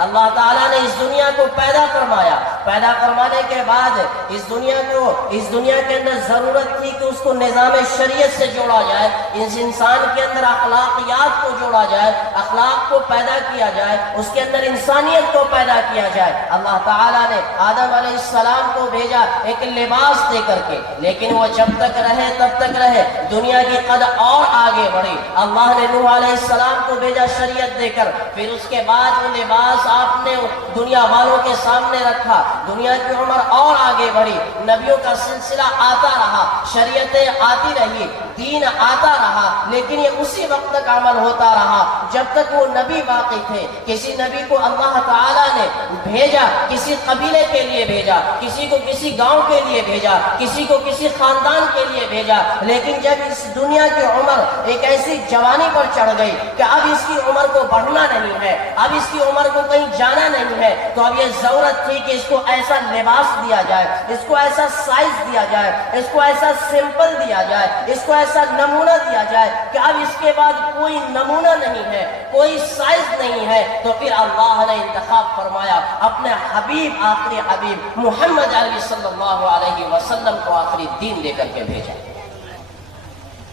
اللہ تعالیٰ نے اس دنیا کو پیدا فرمایا، پیدا فرمانے کے بعد اس دنیا کے اندر ضرورت تھی کہ اس کو نظام شریعت سے جوڑا جائے، اس انسان کے اندر اخلاقیات کو جوڑا جائے، اخلاق کو پیدا کیا جائے، اس کے اندر انسانیت کو پیدا کیا جائے۔ اللہ تعالیٰ نے آدم علیہ السلام کو بھیجا ایک لباس دے کر کے، لیکن وہ جب تک رہے تب تک رہے، دنیا کی قد اور آگے بڑھی۔ اللہ نے نوح علیہ السلام کو بھیجا شریعت دے کر، پھر اس کے بعد وہ لباس آپ نے دنیا والوں کے سامنے رکھا، دنیا کی عمر اور آگے بڑھی، نبیوں کا سلسلہ آتا رہا، شریعتیں آتی رہی، دین آتا رہا، لیکن یہ اسی وقت تک عمل ہوتا رہا جب تک وہ نبی باقی تھے۔ کسی نبی کو اللہ تعالیٰ نے بھیجا، کسی قبیلے کے لیے بھیجا، کسی کو کسی گاؤں کے لیے بھیجا، کسی کو کسی خاندان کے لیے بھیجا، لیکن جب اس دنیا کی عمر ایک ایسی جوانی پر چڑھ گئی کہ اب اس کی عمر کو بڑھنا نہیں ہے، اب اس کی عمر کو کہیں جانا نہیں ہے، تو اب یہ ضرورت تھی کہ اس کو ایسا لباس دیا جائے، اس کو ایسا سائز دیا جائے، اس کو ایسا سمپل دیا جائے، اس کو ایسا نمونہ دیا جائے کہ اب اس کے بعد کوئی نمونہ نہیں ہے، کوئی سائز نہیں ہے۔ تو پھر اللہ نے انتخاب فرمایا اپنے حبیب، آخری حبیب محمد علی صلی اللہ علیہ وسلم کو آخری دین دے کر کے بھیجا،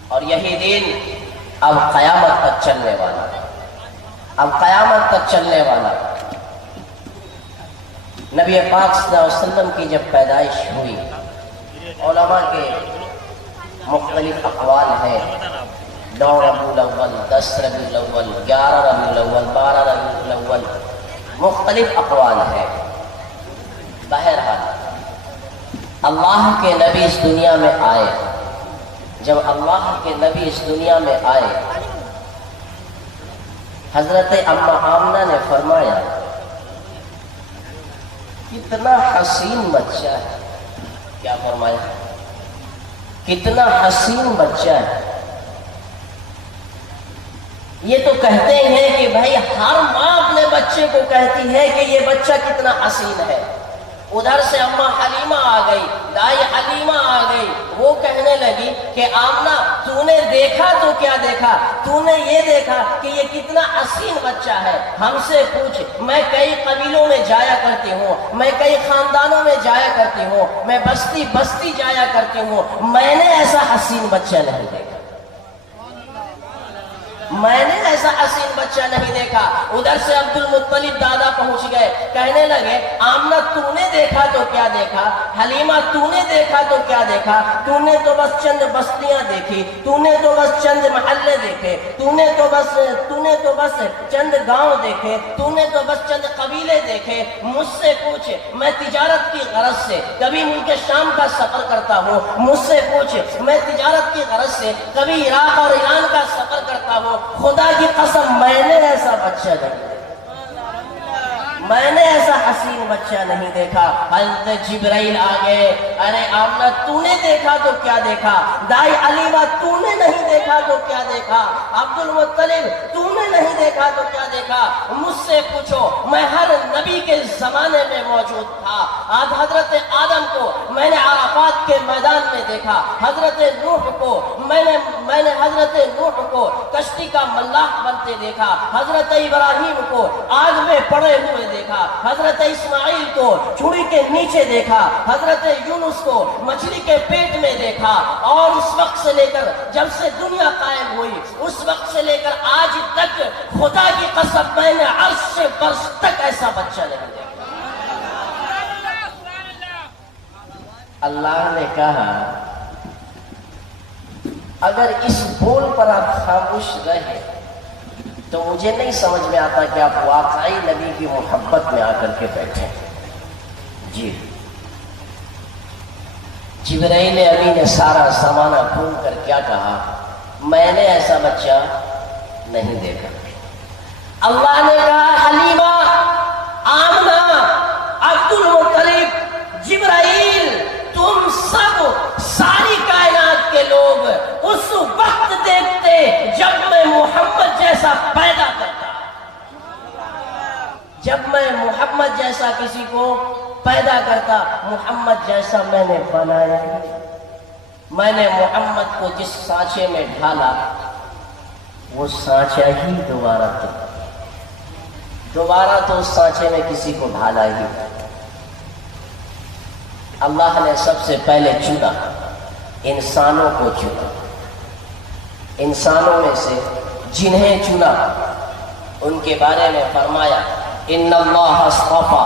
اور یہی دین اب قیامت تک چلنے والا، اب قیامت تک چلنے والا۔ نبی پاک صلی اللہ علیہ وسلم کی جب پیدائش ہوئی، علماء کے مختلف اقوال ہیں، 9 ربیع الاول، 10 ربیع الاول، 11 ربیع الاول، 12 ربیع الاول، مختلف اقوال ہیں۔ بہرحال اللہ کے نبی اس دنیا میں آئے، جب اللہ کے نبی اس دنیا میں آئے، حضرت اما آمنہ نے فرمایا کتنا حسین بچہ ہے، کیا فرمایا؟ کتنا حسین بچہ ہے۔ یہ تو کہتے ہیں کہ بھائی ہر ماں اپنے بچے کو کہتی ہے کہ یہ بچہ کتنا حسین ہے۔ ادھر سے اما حلیمہ آ گئی، دائی حلیمہ آ گئی، وہ کہنے لگی کہ آمنہ تو نے دیکھا تو کیا دیکھا، تو نے یہ دیکھا کہ یہ کتنا حسین بچہ ہے، ہم سے پوچھ۔ میں کئی قبیلوں میں جایا کرتی ہوں، میں کئی خاندانوں میں جایا کرتی ہوں، میں بستی بستی جایا کرتی ہوں، میں نے ایسا حسین بچہ نہیں دیکھا، میں نے ایسا حسین بچہ نہیں دیکھا۔ ادھر سے عبد المطلب دادا پہنچ گئے، کہنے لگے آمنہ تو نے دیکھا تو کیا دیکھا، حلیمہ تو نے دیکھا تو کیا دیکھا، تو نے تو بس چند بستیاں دیکھی، تو نے تو بس چند محلے دیکھے، تو نے تو بس چند گاؤں دیکھے، تو نے تو بس چند قبیلے دیکھے، مجھ سے پوچھ، میں تجارت کی غرض سے کبھی ملک شام کا سفر کرتا ہوں، مجھ سے پوچھ، میں تجارت کی غرض سے کبھی عراق اور ایران کا سفر کرتا ہوں، خدا کی قسم میں نے ایسا بچہ نہیں دیکھا، میں نے ایسا حسین بچہ نہیں دیکھا۔ حضرت جبرائیل آگئے، ارے آمنہ تو نے دیکھا تو کیا دیکھا، دائی علیمہ تو نے نہیں دیکھا تو کیا دیکھا، عبد المطلب تو نے نہیں دیکھا تو کیا دیکھا، مجھ سے پوچھو، میں ہر نبی کے زمانے میں موجود تھا۔ آج حضرت آدم کو میں نے عرفات کے میدان میں دیکھا، حضرت نوح کو میں نے حضرت نوح کو کشتی کا ملاح بنتے دیکھا، حضرت ابراہیم کو آگ میں پڑے ہوئے دیکھا، حضرت اسماعیل کو چھری کے نیچے دیکھا، حضرت یونس کو مچھلی کے پیٹ میں دیکھا، اور اس وقت سے لے کر جب سے دنیا قائم ہوئی اس وقت سے لے کر آج تک خدا کی قسم میں نے عرش سے فرش تک ایسا بچہ نہیں دیکھا۔ اللہ نے کہا اگر اس بول پر آپ خاموش رہے تو مجھے نہیں سمجھ میں آتا کہ آپ واقعی نبی کی محبت میں آ کر کے بیٹھے۔ جی جبرائیل امین نے سارا زمانہ گھوم کر کیا کہا، میں نے ایسا بچہ نہیں دیکھا۔ اللہ نے کہا حلیمہ، آمنہ، عبد المطلب، جبرائیل، تم سب ساری کائنات کے لوگ اس وقت جیسا پیدا کرتا. جب میں محمد جیسا کسی کو پیدا کرتا، محمد جیسا میں نے بنایا. میں نے محمد کو جس سانچے میں ڈھالا وہ سانچہ ہی دوبارہ تو اس سانچے میں کسی کو ڈھالا ہی. اللہ نے سب سے پہلے چنا، انسانوں کو چنا. انسانوں میں سے جنہیں چنا ان کے بارے میں فرمایا ان اللہ اصطفیٰ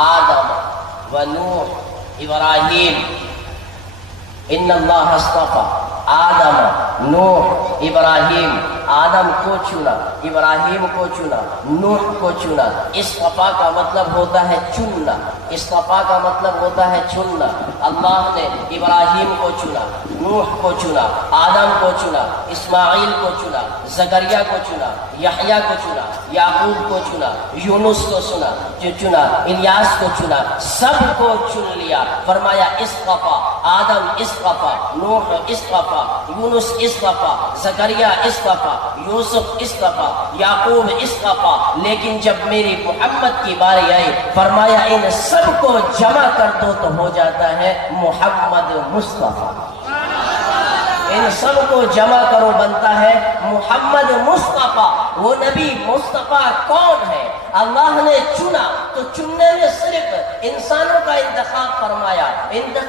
آدم و نوح ابراہیم. ان اللہ اصطفیٰ آدم نوح ابراہیم. آدم کو چنا، ابراہیم کو چنا، نوح کو چنا. اصطفیٰ کا مطلب ہوتا ہے چننا. اصطفیٰ کا مطلب ہوتا ہے چننا. اللہ نے ابراہیم کو چنا، نوح کو چنا، آدم کو چنا، اسماعیل کو چنا، زکریا کو چنا، یحییٰ کو چنا، یعقوب کو چنا، یونس کو چنا، الیاس کو چنا. سب کو چن لیا. فرمایا اصطفیٰ آدم، اصطفیٰ نوح، اصطفیٰ یونس، اصطفیٰ زکریا، اصطفیٰ یوسف، اصطفیٰ یعقوب، اصطفیٰ. لیکن جب میری محمد کی باری آئی فرمایا ان سب کو جمع کر دو تو ہو جاتا ہے محمد مصطفیٰ. ان سب کو جمع کرو بنتا ہے محمد مصطفیٰ. وہ نبی مصطفیٰ کون ہے؟ اللہ نے چنا تو چننے میں صرف انسانوں کا انتخاب فرمایا.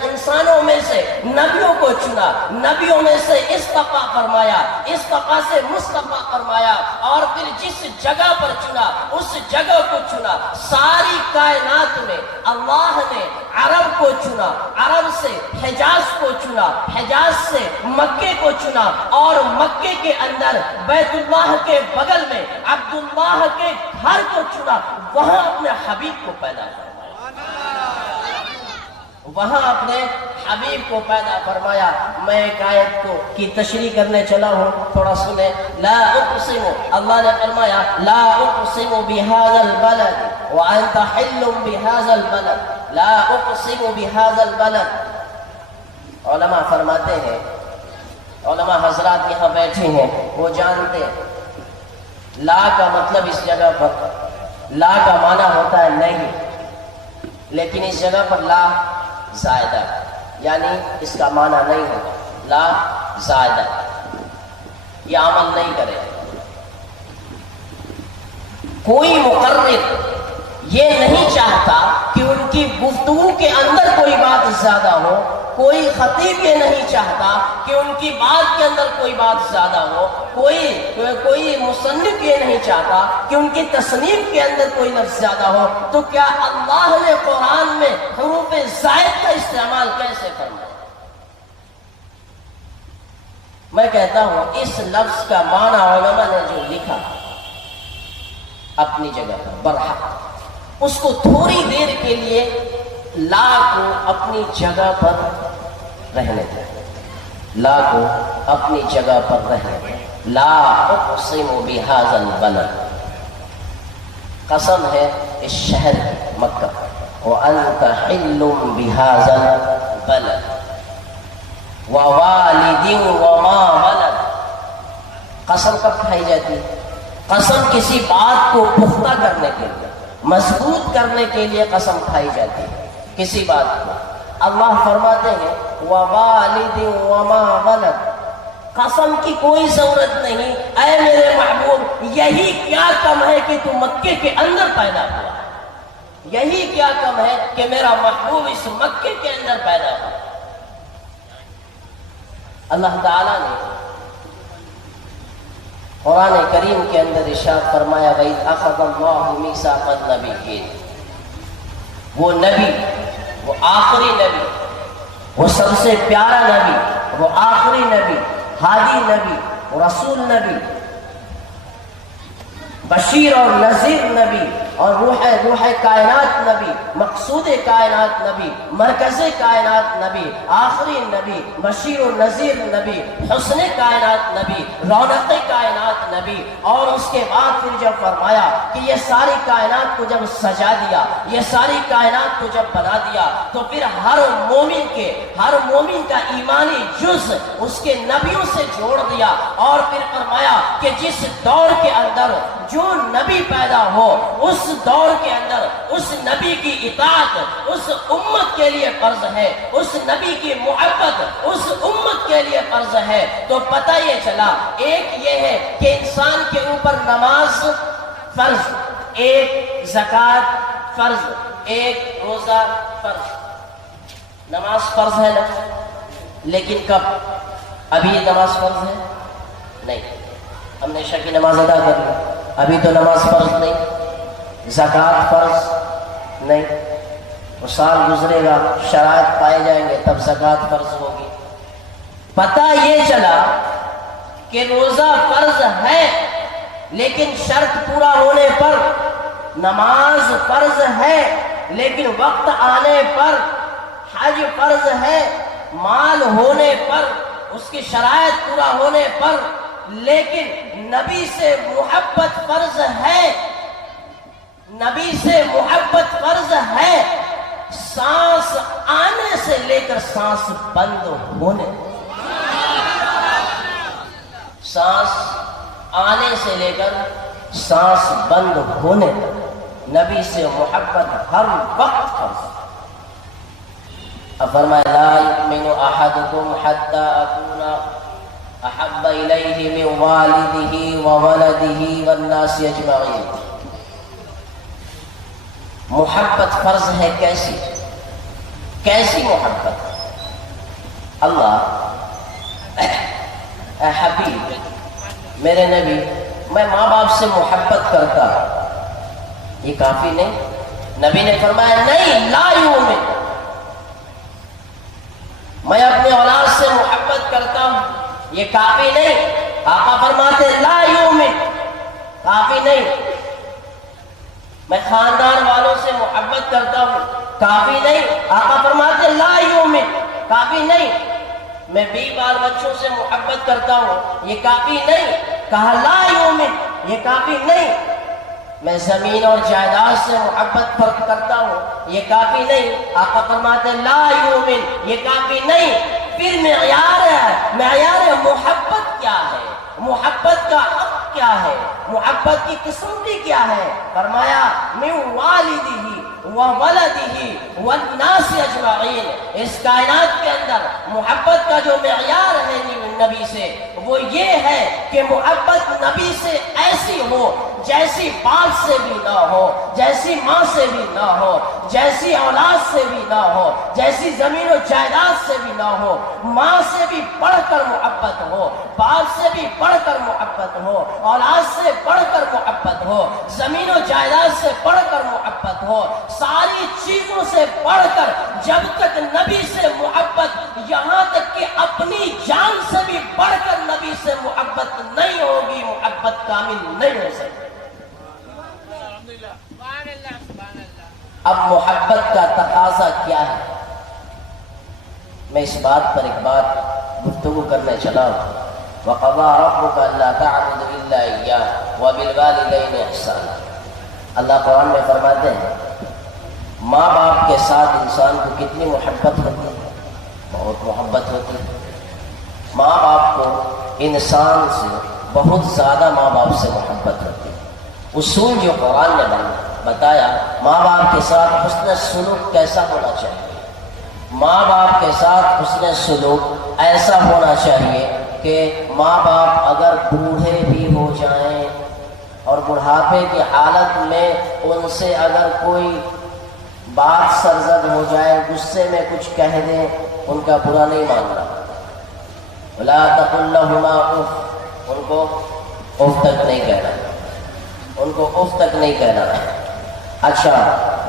انسانوں میں سے نبیوں کو چنا، نبیوں میں سے اصطفیٰ فرمایا، اصطفیٰ سے مصطفیٰ فرمایا. اور پھر جس جگہ پر چنا اس جگہ کو چنا. ساری کائنات میں اللہ نے عرب کو چنا، عرب سے حجاز کو چنا، حجاز سے مکے کو چنا، اور مکے کے اندر بیت اللہ کے بغل میں عبداللہ کے گھر کو چنا. وہاں اپنے حبیب کو پیدا فرمایا. وہاں اپنے حبیب کو پیدا فرمایا. میں ایک آیت کی تشریح کرنے چلا ہوں، تھوڑا سنیں. لا اقسم، اللہ نے فرمایا لا اقسم بهذا البلد وانت حل بهذا البلد. لا اقسم بهذا البلد. علماء فرماتے ہیں، علماء حضرات یہاں بیٹھے ہیں وہ جانتے ہیں لا کا مطلب اس جگہ پر، لا کا معنی ہوتا ہے نہیں، لیکن اس جگہ پر لا زائدہ، یعنی اس کا معنی نہیں ہے. لا زائدہ یہ عمل نہیں کرے. کوئی مقرر یہ نہیں چاہتا کہ ان کی گفتگو کے اندر کوئی بات زیادہ ہو. کوئی خطیب یہ نہیں چاہتا کہ ان کی بات کے اندر کوئی بات زیادہ ہو. کوئی مصنف یہ نہیں چاہتا کہ ان کی تصنیف کے اندر کوئی لفظ زیادہ ہو. تو کیا اللہ نے قرآن میں حروف زائد کا استعمال کیسے فرمایا؟ میں کہتا ہوں اس لفظ کا معنی علماء نے جو لکھا اپنی جگہ پر برحق، اس کو تھوڑی دیر کے لیے لا کو اپنی جگہ پر رہنے دیں. لا کو اپنی جگہ پر رہنے دیں. لا اقسم بهذا البلد، قسم ہے اس شہر کی مکہ. وانت حل بهذا البلد ووالد وما ولد. قسم کب کھائی جاتی ہے؟ قسم کسی بات کو پختہ کرنے کے لیے، مضبوط کرنے کے لیے قسم کھائی جاتی ہے کسی بات کو. اللہ فرماتے ہیں ووالد وما ولد. قسم کی کوئی ضرورت نہیں. اے میرے محبوب یہی کیا کم ہے کہ تو مکے کے اندر پیدا ہوا، یہی کیا کم ہے کہ میرا محبوب اس مکے کے اندر پیدا ہوا. اللہ تعالیٰ نے قرآن کریم کے اندر ارشاد فرمایا وَإِذْ أَخَذَ اللَّهُ مِيثَاقَ النَّبِيِّينَ. وہ نبی، وہ آخری نبی، وہ سب سے پیارا نبی، وہ آخری نبی، ہادی نبی، وہ رسول نبی، بشیر اور نذیر نبی، اور روح کائنات نبی، مقصود کائنات نبی، مرکز کائنات نبی، آخری نبی، بشیر و نذیر نبی، حسن کائنات نبی، رونق کائنات نبی۔ اور اس کے بعد پھر جب فرمایا کہ یہ ساری کائنات کو جب سجا دیا، یہ ساری کائنات کو جب بنا دیا، تو پھر ہر مومن کا ایمانی جز اس کے نبیوں سے جوڑ دیا، اور پھر فرمایا کہ جس دور کے اندر جو نبی پیدا ہو، اس دور کے اندر اس نبی کی اطاعت اس امت کے لیے فرض ہے، اس نبی کی محبت اس امت کے لیے فرض ہے۔ تو پتہ یہ چلا، ایک یہ ہے کہ انسان کے اوپر نماز فرض، ایک زکوٰۃ فرض، ایک روزہ فرض۔ نماز فرض ہے نا، لیکن کب؟ ابھی نماز فرض ہے نہیں، ہم نے عشاء کی نماز ادا کر لی، ابھی تو نماز فرض نہیں، زکوٰۃ فرض نہیں، وہ سال گزرے گا، شرائط پائے جائیں گے، تب زکوٰۃ فرض ہوگی۔ پتہ یہ چلا کہ روزہ فرض ہے، لیکن شرط پورا ہونے پر، نماز فرض ہے لیکن وقت آنے پر، حج فرض ہے مال ہونے پر، اس کی شرائط پورا ہونے پر، لیکن نبی سے محبت فرض ہے، نبی سے محبت فرض ہے، سانس آنے سے لے کر سانس بند ہونے، سانس آنے سے لے کر سانس بند ہونے، نبی سے محبت ہر وقت فرض ہے۔ فرمایا لا یؤمن احدکم حتی اکون احب الیہ من والدہ وولدہ والناس اجمعین۔ محبت فرض ہے، کیسی محبت؟ اللہ اے حبیب میرے نبی، میں ماں باپ سے محبت کرتا، یہ کافی نہیں؟ نبی نے فرمایا نہیں، لا یؤمن، میں اپنے اولاد سے محبت کرتا ہوں، یہ کافی نہیں؟ آقا فرماتے لا یؤمن، کافی نہیں، میں خاندان والوں سے محبت کرتا ہوں، کافی نہیں؟ آقا فرماتے لا یؤمن، کافی نہیں، میں بیوی بال بچوں سے محبت کرتا ہوں، یہ کافی نہیں؟ کہا لا یؤمن، یہ کافی نہیں، میں زمین اور جائیداد سے محبت کرتا ہوں، یہ کافی نہیں؟ آقا فرماتے لا یؤمن، یہ کافی نہیں۔ پھر معیار محبت کیا ہے؟ محبت کا حق کیا ہے؟ محبت کی قسم بھی کیا ہے؟ فرمایا من والدہ وولدہ والناس اجمعین۔ اس کائنات کے اندر محبت کا جو معیار ہے نبی سے، وہ یہ ہے کہ محبت نبی سے ایسی ہو جیسی باپ سے بھی نہ ہو، جیسی ماں سے بھی نہ ہو، جیسی اولاد سے بھی نہ ہو، جیسی زمین و جائیداد سے بھی نہ ہو، ماں سے بھی بڑھ کر محبت ہو، باپ سے بھی بڑھ کر محبت ہو، اولاد سے بڑھ کر محبت ہو، زمین و جائیداد سے بڑھ کر محبت ہو، ساری چیزوں سے بڑھ کر، جب تک نبی سے محبت، یہاں تک کہ اپنی جان سے بھی بڑھ کر نبی سے محبت نہیں ہوگی، محبت کامل نہیں ہو سکتی۔ اب محبت کا تقاضا کیا ہے؟ میں اس بات پر ایک بات گفتگو کرنے چلا ہوں۔ وَقَضَىٰ رَبُّكَ أَلَّا تَعْبُدُوا إِلَّا إِيَّاهُ وَبِالْوَالِدَيْنِ إِحْسَانًا۔ اللہ قرآن میں فرماتے ہیں ماں باپ کے ساتھ انسان کو کتنی محبت ہوتی ہے، بہت محبت ہوتی ہے۔ ماں باپ کو انسان سے بہت زیادہ ماں باپ سے محبت ہوتی ہے۔ اصول جو قرآن نے بتایا، ماں باپ کے ساتھ حسن سلوک کیسا ہونا چاہیے؟ ماں باپ کے ساتھ حسن سلوک ایسا ہونا چاہیے کہ ماں باپ اگر بوڑھے بھی ہو جائیں اور بڑھاپے کی حالت میں ان سے اگر کوئی بات سرزد ہو جائے، غصے میں کچھ کہہ دیں، ان کا برا نہیں ماننا۔ لا تقل لهما اف، ان کو اف تک نہیں کہنا، ان کو اف تک نہیں کہنا۔ اچھا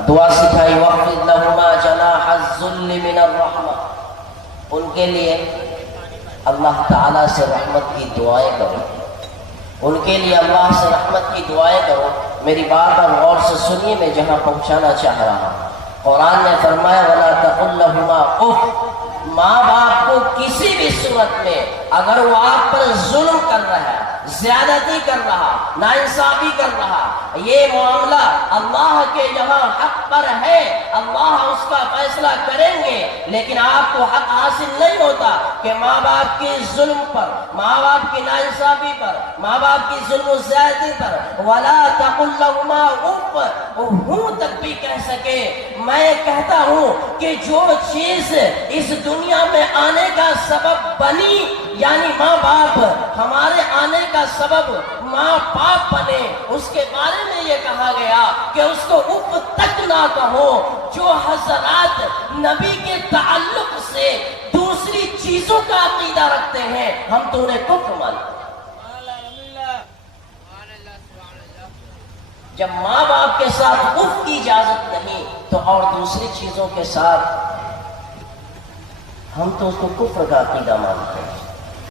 دعا سکھائی وَاخْفِضْ لَهُمَا جَنَاحَ الذُّلِّ مِنَ الرَّحْمَةِ، ان کے لیے اللہ تعالیٰ سے رحمت کی دعائیں کرو۔ ان کے لیے اللہ سے رحمت کی دعائیں کرو. میری بات پر غور سے سنیے، میں جہاں پہنچانا چاہ رہا ہوں. قرآن نے فرمایا وَلَا تَقُل لَّهُمَا اُفٍّ. ماں باپ کو کسی بھی صورت میں اگر وہ آپ پر ظلم کر رہا ہے، زیادتی کر رہا، ناانصافی کر رہا، یہ معاملہ اللہ کے یہاں حق پر ہے، اللہ اس کا فیصلہ کریں گے، لیکن آپ کو حق حاصل نہیں ہوتا کہ ماں باپ کی ظلم پر، ماں باپ کی ناانصافی پر، ماں باپ کی ظلم و زیادتی پر وَلَا تَقُل لَّهُمَا اُفٍّ ہوں تک بھی کہہ سکے. میں کہتا ہوں کہ جو چیز اس دنیا میں آنے کا سبب بنی، یعنی ماں باپ، ہمارے آنے کا سبب ماں باپ بنے، اس کے بارے میں یہ کہا گیا کہ اس کو اف تک نہ کہو. جو حضرات نبی کے تعلق سے دوسری چیزوں کا عقیدہ رکھتے ہیں، ہم تو انہیں کفر مانتے ہیں. جب ماں باپ کے ساتھ اف کی اجازت نہیں تو اور دوسری چیزوں کے ساتھ ہم تو اس کو کفر کا عقیدہ مانتے ہیں.